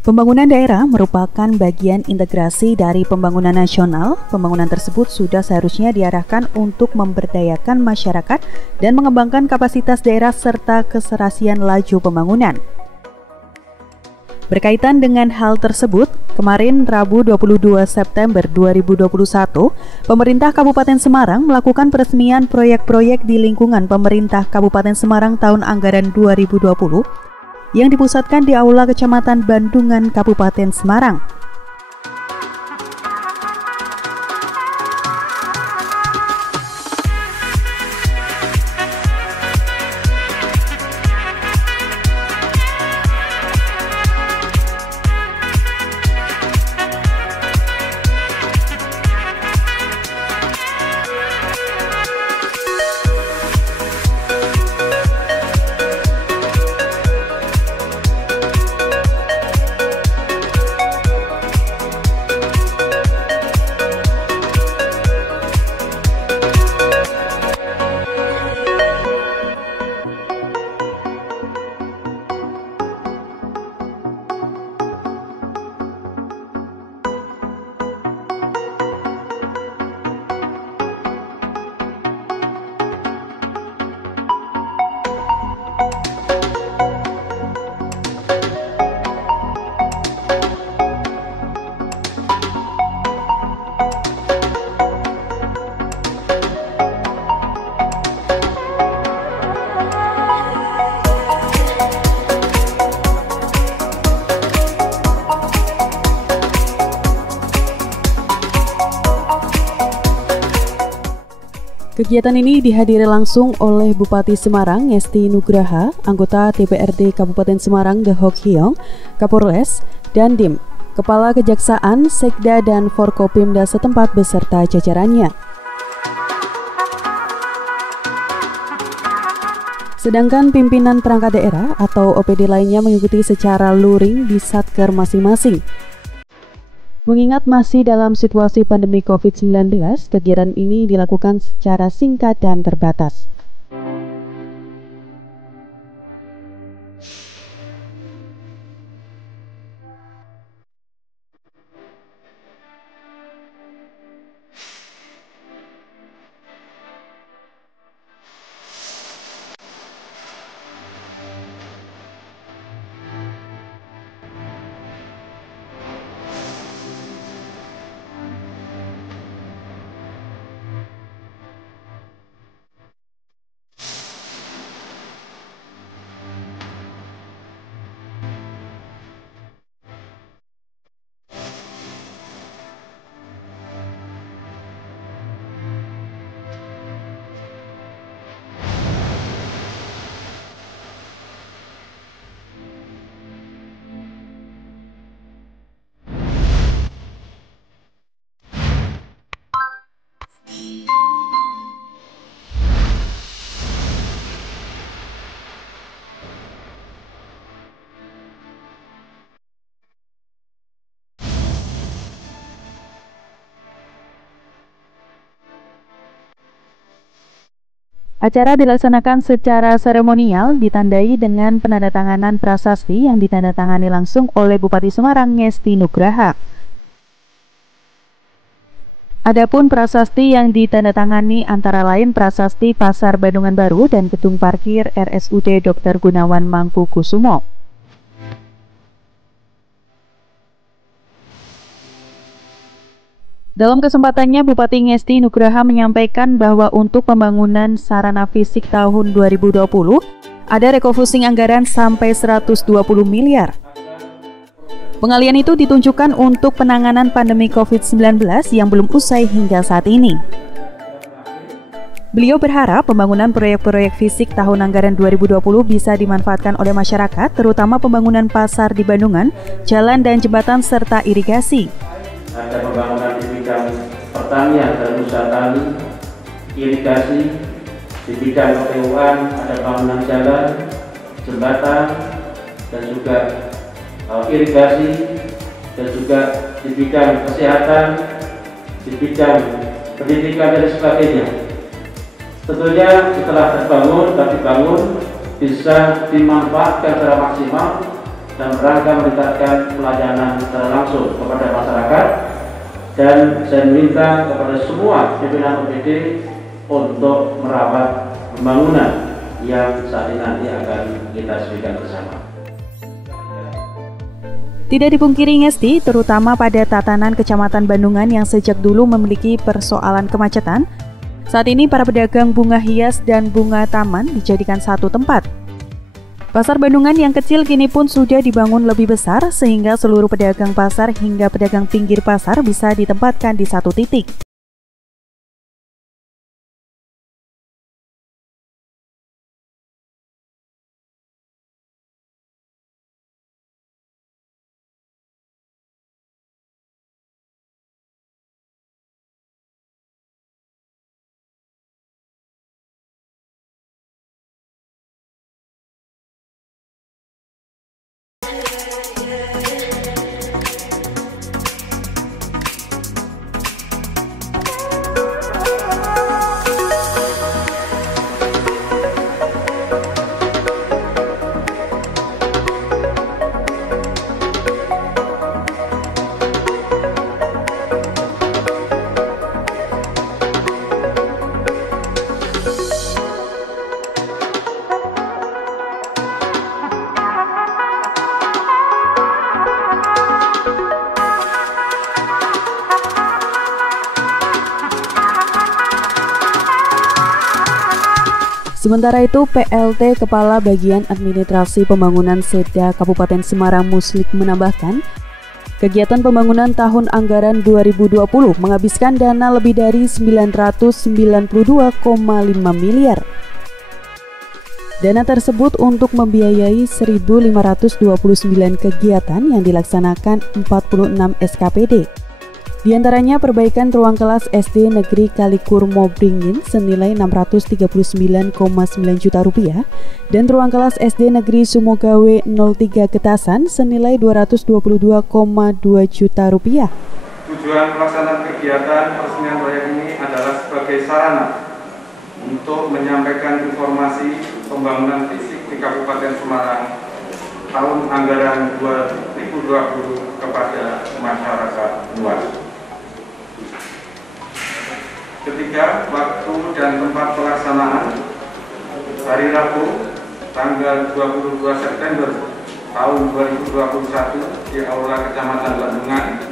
Pembangunan daerah merupakan bagian integrasi dari pembangunan nasional. Pembangunan tersebut sudah seharusnya diarahkan untuk memberdayakan masyarakat dan mengembangkan kapasitas daerah serta keserasian laju pembangunan. Berkaitan dengan hal tersebut, kemarin Rabu 22 September 2021, pemerintah Kabupaten Semarang melakukan peresmian proyek-proyek di lingkungan pemerintah Kabupaten Semarang tahun anggaran 2020 yang dipusatkan di Aula Kecamatan Bandungan, Kabupaten Semarang. Kegiatan ini dihadiri langsung oleh Bupati Semarang Ngesti Nugraha, anggota DPRD Kabupaten Semarang The Hok Hyong, Kapolres, Dandim, Kepala Kejaksaan, Sekda dan Forkopimda setempat beserta jajarannya. Sedangkan pimpinan perangkat daerah atau OPD lainnya mengikuti secara luring di Satker masing-masing. Mengingat masih dalam situasi pandemi COVID-19, kegiatan ini dilakukan secara singkat dan terbatas. Acara dilaksanakan secara seremonial ditandai dengan penandatanganan prasasti yang ditandatangani langsung oleh Bupati Semarang Ngesti Nugraha. Adapun prasasti yang ditandatangani antara lain prasasti Pasar Bandungan Baru dan gedung parkir RSUD Dr. Gunawan Mangkukusumo. Dalam kesempatannya, Bupati Ngesti Nugraha menyampaikan bahwa untuk pembangunan sarana fisik tahun 2020 ada refocusing anggaran sampai 120 miliar. Pengalian itu ditunjukkan untuk penanganan pandemi COVID-19 yang belum usai hingga saat ini. Beliau berharap pembangunan proyek-proyek fisik tahun anggaran 2020 bisa dimanfaatkan oleh masyarakat, terutama pembangunan pasar di Bandungan, jalan dan jembatan serta irigasi. Ada pembangunan di bidang pertanian dan usaha tani, irigasi, di bidang PUan ada bangunan jalan, jembatan, dan juga irigasi, dan juga di bidang kesehatan, di bidang pendidikan dan sebagainya. Tentunya setelah terbangun, bisa dimanfaatkan secara maksimal dan rangka meningkatkan pelayanan secara langsung kepada masyarakat. Dan saya minta kepada semua pimpinan OPD untuk merawat pembangunan yang saat ini nanti akan kita saksikan bersama. Tidak dipungkiri Ngesti, terutama pada tatanan Kecamatan Bandungan yang sejak dulu memiliki persoalan kemacetan, saat ini para pedagang bunga hias dan bunga taman dijadikan satu tempat. Pasar Bandungan yang kecil kini pun sudah dibangun lebih besar sehingga seluruh pedagang pasar hingga pedagang pinggir pasar bisa ditempatkan di satu titik. Sementara itu, PLT Kepala Bagian Administrasi Pembangunan Seda Kabupaten Semarang Muslik menambahkan, kegiatan pembangunan tahun anggaran 2020 menghabiskan dana lebih dari 992,5 miliar. Dana tersebut untuk membiayai 1.529 kegiatan yang dilaksanakan 46 SKPD. Di antaranya perbaikan ruang kelas SD Negeri Kalikurmo Bringin senilai 639,9 juta rupiah dan ruang kelas SD Negeri Sumogawe 03 Getasan senilai 222,2 juta rupiah. Tujuan pelaksanaan kegiatan peresmian proyek ini adalah sebagai sarana untuk menyampaikan informasi pembangunan fisik di Kabupaten Semarang tahun anggaran 2020 kepada masyarakat luas. Ketiga, waktu dan tempat pelaksanaan hari Rabu tanggal 22 September tahun 2021 di Aula Kecamatan Bandungan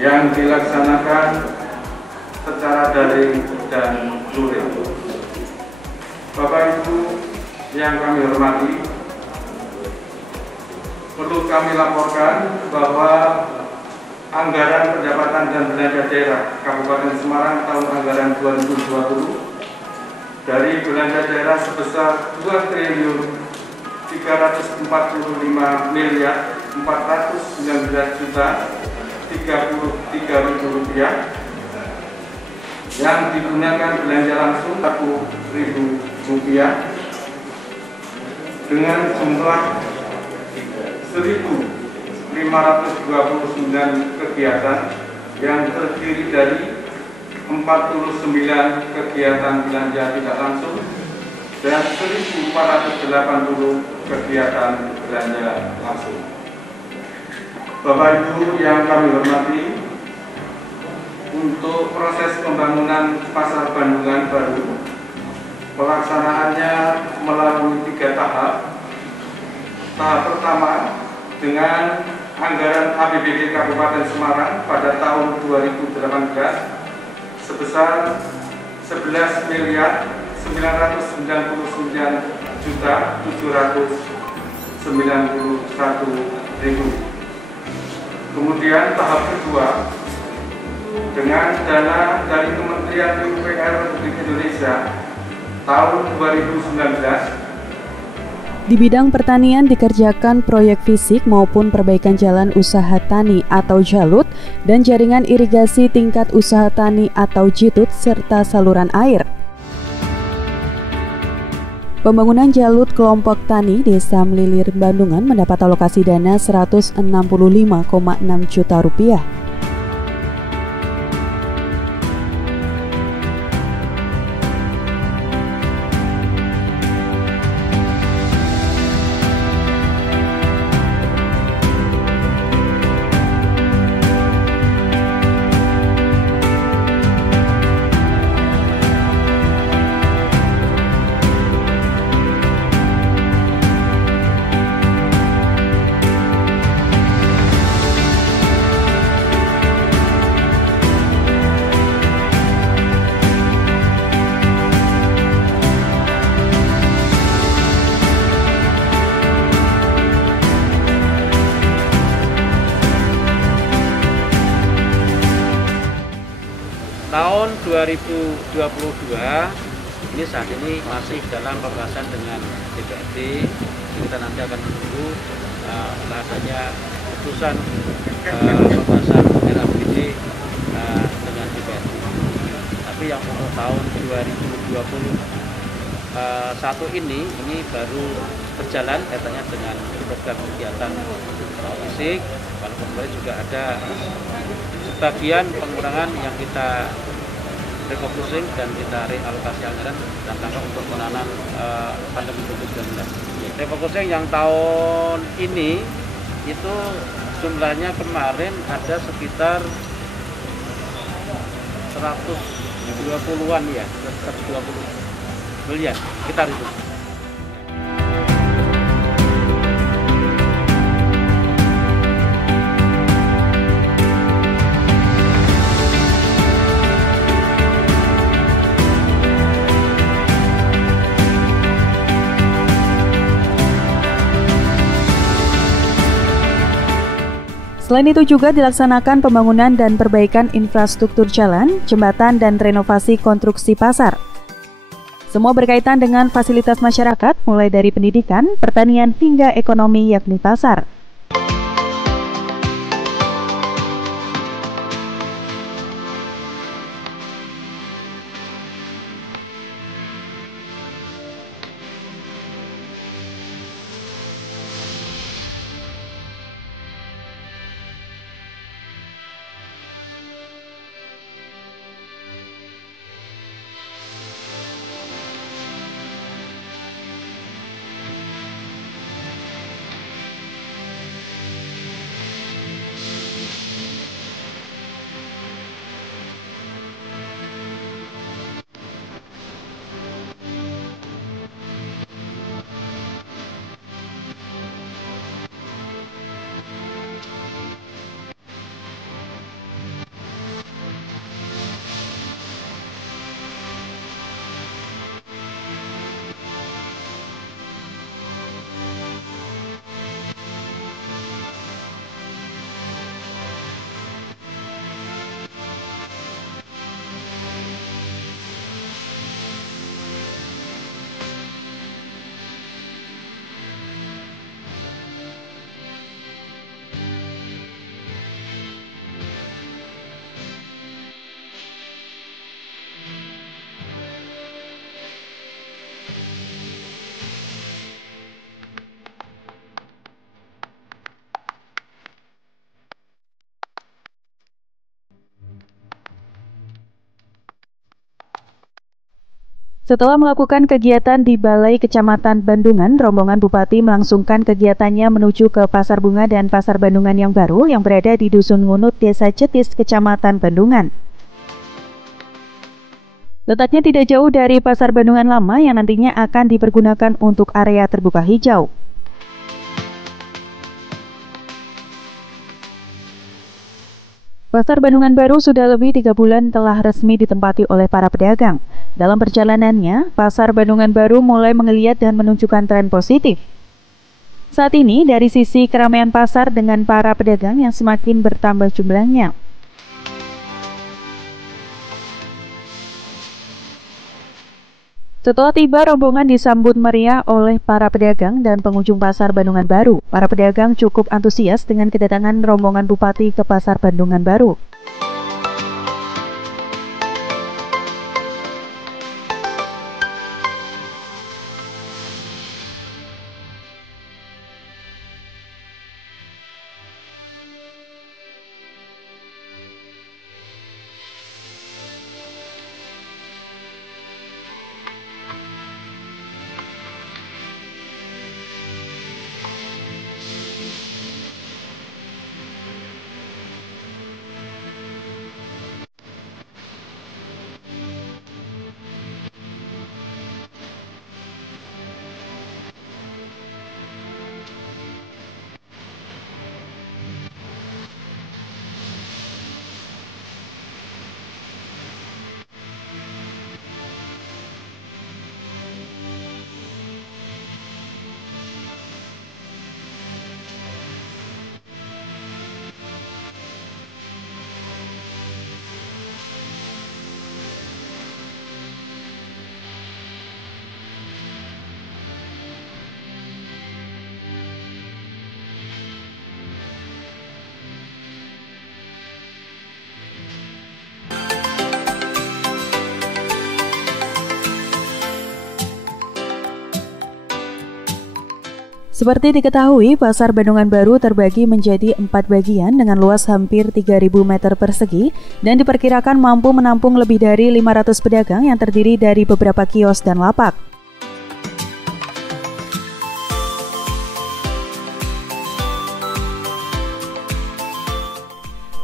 yang dilaksanakan secara daring dan luring. Bapak Ibu yang kami hormati, perlu kami laporkan bahwa anggaran pendapatan dan belanja daerah Kabupaten Semarang tahun anggaran 2020 dari belanja daerah sebesar 2.345.419.033 rupiah yang digunakan belanja langsung 1.000 rupiah dengan jumlah 1.529 kegiatan yang terdiri dari 49 kegiatan belanja tidak langsung dan 1.480 kegiatan belanja langsung. Bapak Ibu yang kami hormati, untuk proses pembangunan Pasar Bandungan baru, pelaksanaannya melalui 3 tahap. Tahap pertama dengan anggaran APBD Kabupaten Semarang pada tahun 2018 sebesar 11.999.791.000. Kemudian tahap kedua dengan dana dari Kementerian PUPR Republik Indonesia tahun 2019. Di bidang pertanian dikerjakan proyek fisik maupun perbaikan jalan usaha tani atau JALUT dan jaringan irigasi tingkat usaha tani atau JITUT serta saluran air. Pembangunan JALUT kelompok tani Desa Melilir Bandungan mendapat alokasi dana 165,6 juta rupiah. tahun 2022 ini saat ini masih dalam pembahasan dengan DPRD. Kita nanti akan menunggu adanya keputusan pembahasan RAPBD dengan DPRD. Tapi yang untuk tahun 2021 ini baru berjalan kaitannya dengan program kegiatan fisik. Walaupun kemarin juga ada sebagian pengurangan yang kita refocusing dan kita realokasi anggaran dan rangka untuk penanganan pandemi COVID-19. Refocusing yang tahun ini itu jumlahnya kemarin ada sekitar 120-an ya, 120 miliar sekitar itu. Selain itu juga dilaksanakan pembangunan dan perbaikan infrastruktur jalan, jembatan, dan renovasi konstruksi pasar. Semua berkaitan dengan fasilitas masyarakat, mulai dari pendidikan, pertanian, hingga ekonomi yakni pasar. Setelah melakukan kegiatan di Balai Kecamatan Bandungan, rombongan Bupati melangsungkan kegiatannya menuju ke Pasar Bunga dan Pasar Bandungan yang baru yang berada di Dusun Ngunut, Desa Cetis, Kecamatan Bandungan. Letaknya tidak jauh dari Pasar Bandungan lama yang nantinya akan dipergunakan untuk area terbuka hijau. Pasar Bandungan baru sudah lebih 3 bulan telah resmi ditempati oleh para pedagang. Dalam perjalanannya, Pasar Bandungan baru mulai menggeliat dan menunjukkan tren positif. Saat ini, dari sisi keramaian pasar dengan para pedagang yang semakin bertambah jumlahnya. Setelah tiba, rombongan disambut meriah oleh para pedagang dan pengunjung Pasar Bandungan baru. Para pedagang cukup antusias dengan kedatangan rombongan Bupati ke Pasar Bandungan baru. Seperti diketahui, Pasar Bandungan Baru terbagi menjadi 4 bagian dengan luas hampir 3.000 meter persegi dan diperkirakan mampu menampung lebih dari 500 pedagang yang terdiri dari beberapa kios dan lapak.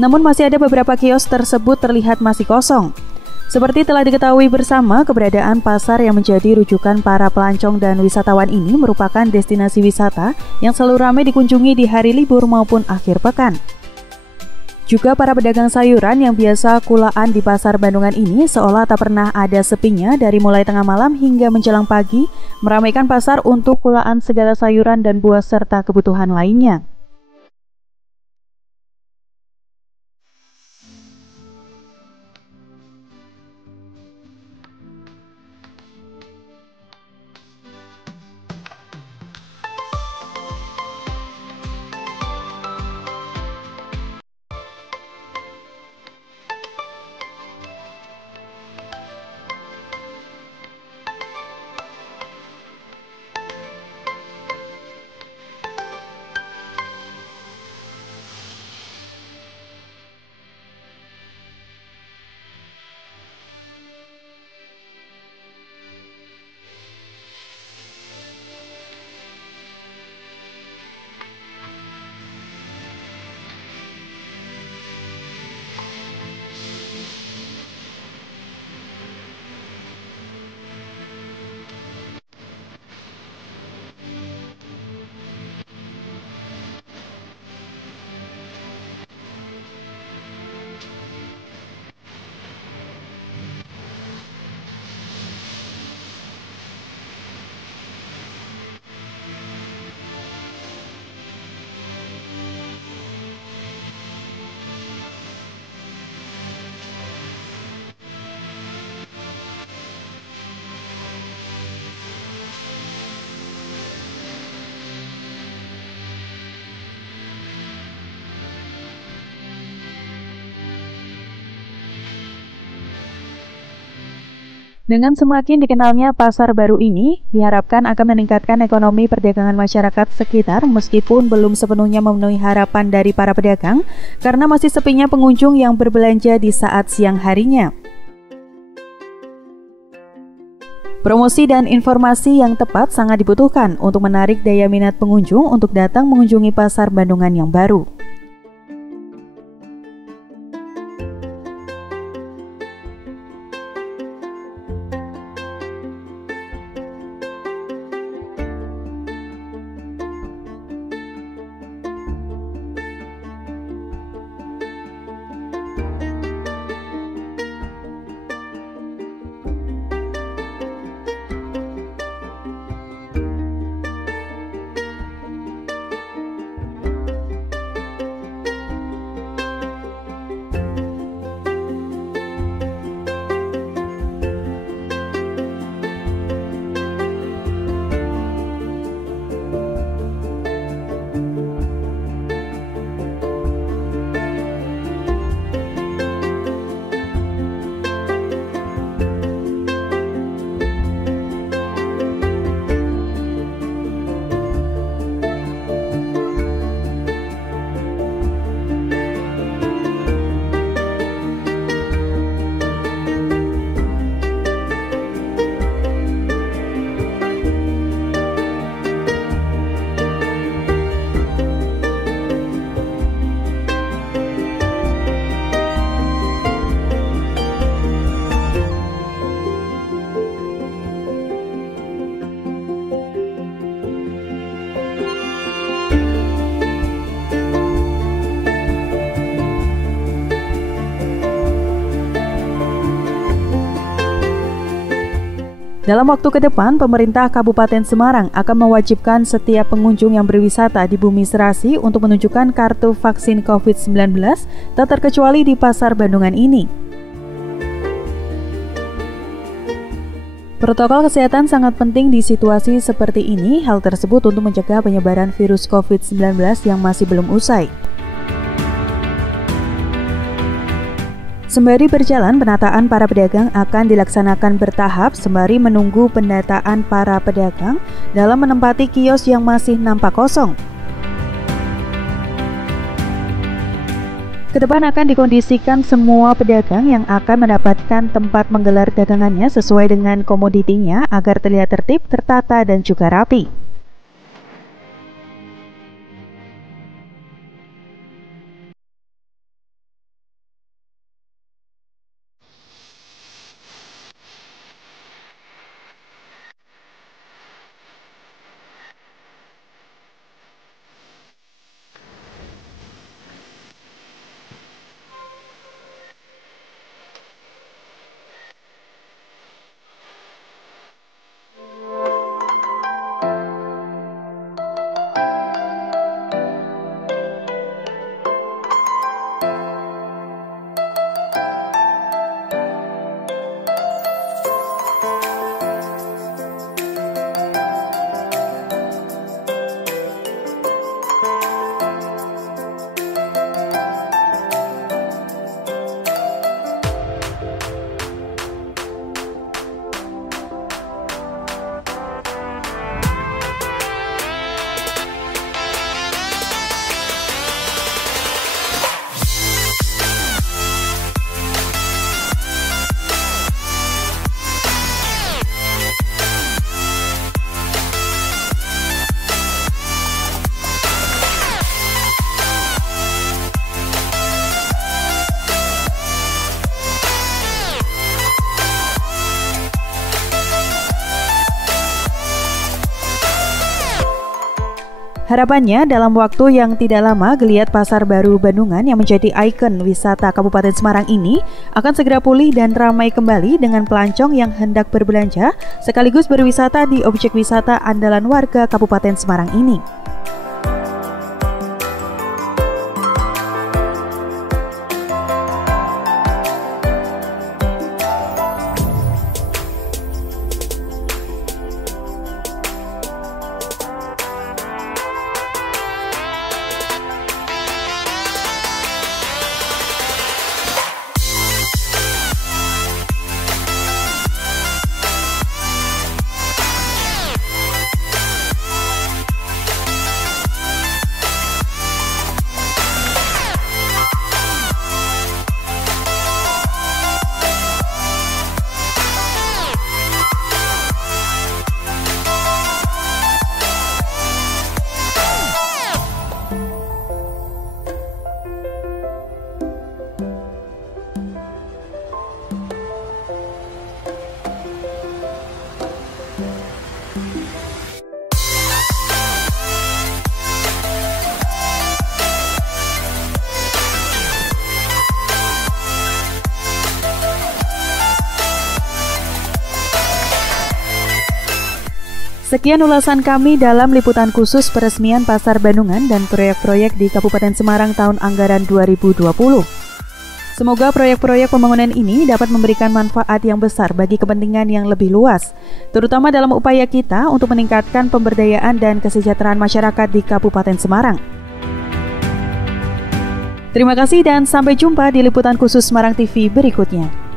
Namun masih ada beberapa kios tersebut terlihat masih kosong. Seperti telah diketahui bersama, keberadaan pasar yang menjadi rujukan para pelancong dan wisatawan ini merupakan destinasi wisata yang selalu ramai dikunjungi di hari libur maupun akhir pekan. Juga para pedagang sayuran yang biasa kulaan di Pasar Bandungan ini seolah tak pernah ada sepinya dari mulai tengah malam hingga menjelang pagi, meramaikan pasar untuk kulaan segala sayuran dan buah serta kebutuhan lainnya. Dengan semakin dikenalnya pasar baru ini, diharapkan akan meningkatkan ekonomi perdagangan masyarakat sekitar meskipun belum sepenuhnya memenuhi harapan dari para pedagang karena masih sepinya pengunjung yang berbelanja di saat siang harinya. Promosi dan informasi yang tepat sangat dibutuhkan untuk menarik daya minat pengunjung untuk datang mengunjungi Pasar Bandungan yang baru. Dalam waktu ke depan, pemerintah Kabupaten Semarang akan mewajibkan setiap pengunjung yang berwisata di Bumi Serasi untuk menunjukkan kartu vaksin COVID-19, tak terkecuali di Pasar Bandungan ini. Protokol kesehatan sangat penting di situasi seperti ini, hal tersebut untuk mencegah penyebaran virus COVID-19 yang masih belum usai. Sembari berjalan, penataan para pedagang akan dilaksanakan bertahap sembari menunggu pendataan para pedagang dalam menempati kios yang masih nampak kosong. Kedepan akan dikondisikan semua pedagang yang akan mendapatkan tempat menggelar dagangannya sesuai dengan komoditinya agar terlihat tertib, tertata, dan juga rapi. Harapannya dalam waktu yang tidak lama, geliat Pasar Baru Bandungan yang menjadi ikon wisata Kabupaten Semarang ini akan segera pulih dan ramai kembali dengan pelancong yang hendak berbelanja sekaligus berwisata di objek wisata andalan warga Kabupaten Semarang ini. Sekian ulasan kami dalam liputan khusus peresmian Pasar Bandungan dan proyek-proyek di Kabupaten Semarang tahun anggaran 2020. Semoga proyek-proyek pembangunan ini dapat memberikan manfaat yang besar bagi kepentingan yang lebih luas, terutama dalam upaya kita untuk meningkatkan pemberdayaan dan kesejahteraan masyarakat di Kabupaten Semarang. Terima kasih dan sampai jumpa di liputan khusus Semarang TV berikutnya.